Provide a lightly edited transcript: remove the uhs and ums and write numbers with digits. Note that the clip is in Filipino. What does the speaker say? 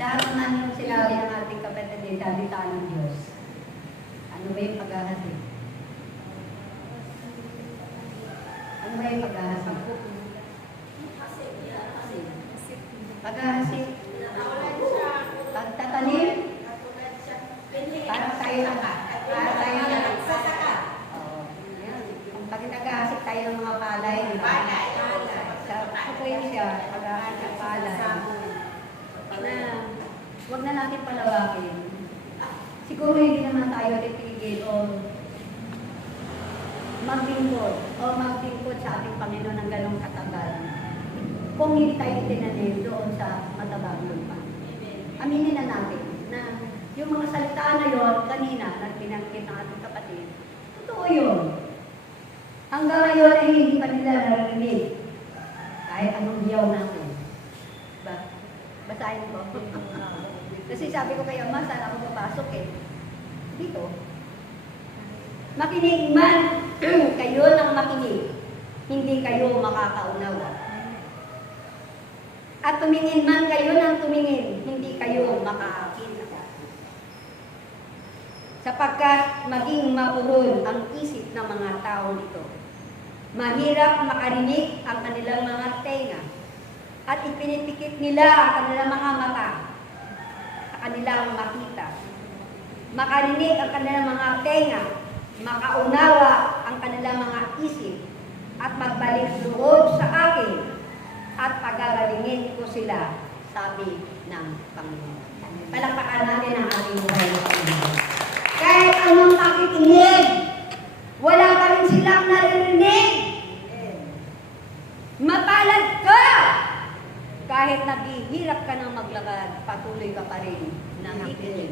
Lahat naman yung sinabi ng ating kapatid, salita ng Diyos. Ano ba yung paghahasik? Ano ba yung paghahasik? Paghahasik. Pagtatanim. Parang tayo lang. Parang tayo lang. Oo. Yan. Pag naghahasik tayo ng mga palay, di ba? Sa probinsya, paghahasik ng palay. Na huwag na natin palawakin. Siguro hindi naman tayo titigil o maglingkod sa ating Panginoon ng ganong katagal kung hindi tayo tinanim doon sa matabang lupa. Aminin na natin na yung mga salita na yun kanina na binanggit ng ating kapatid, totoo yun. Hanggang ngayon ay hindi pa nila narinig kahit anong diyaw natin. Basahin ko. Kasi sabi ko kaya, saan ako papasok eh? Dito. Makinig man kayo ng makinig, hindi kayo makakaunawa. At tumingin man kayo ng tumingin, hindi kayo makakakita. Sapagkat maging mauhon ang isip ng mga tao nito. Mahirap makarinig ang kanilang mga tenga. At ipinipikit nila ang kanilang mga mata sa kanilang makita. Makarinig ang kanilang mga tenga, makaunawa ang kanilang mga isip, at magbalik loob sa akin, at pagagalingin ko sila, sabi ng Panginoon. Palakpakan natin ang ating buhay ng Panginoon. Kahit anong nakikinig, wala pa rin silang naririnig. Mapalad ka! Kahit naghihirap ka ng maglakad, patuloy ka pa rin nakikinig.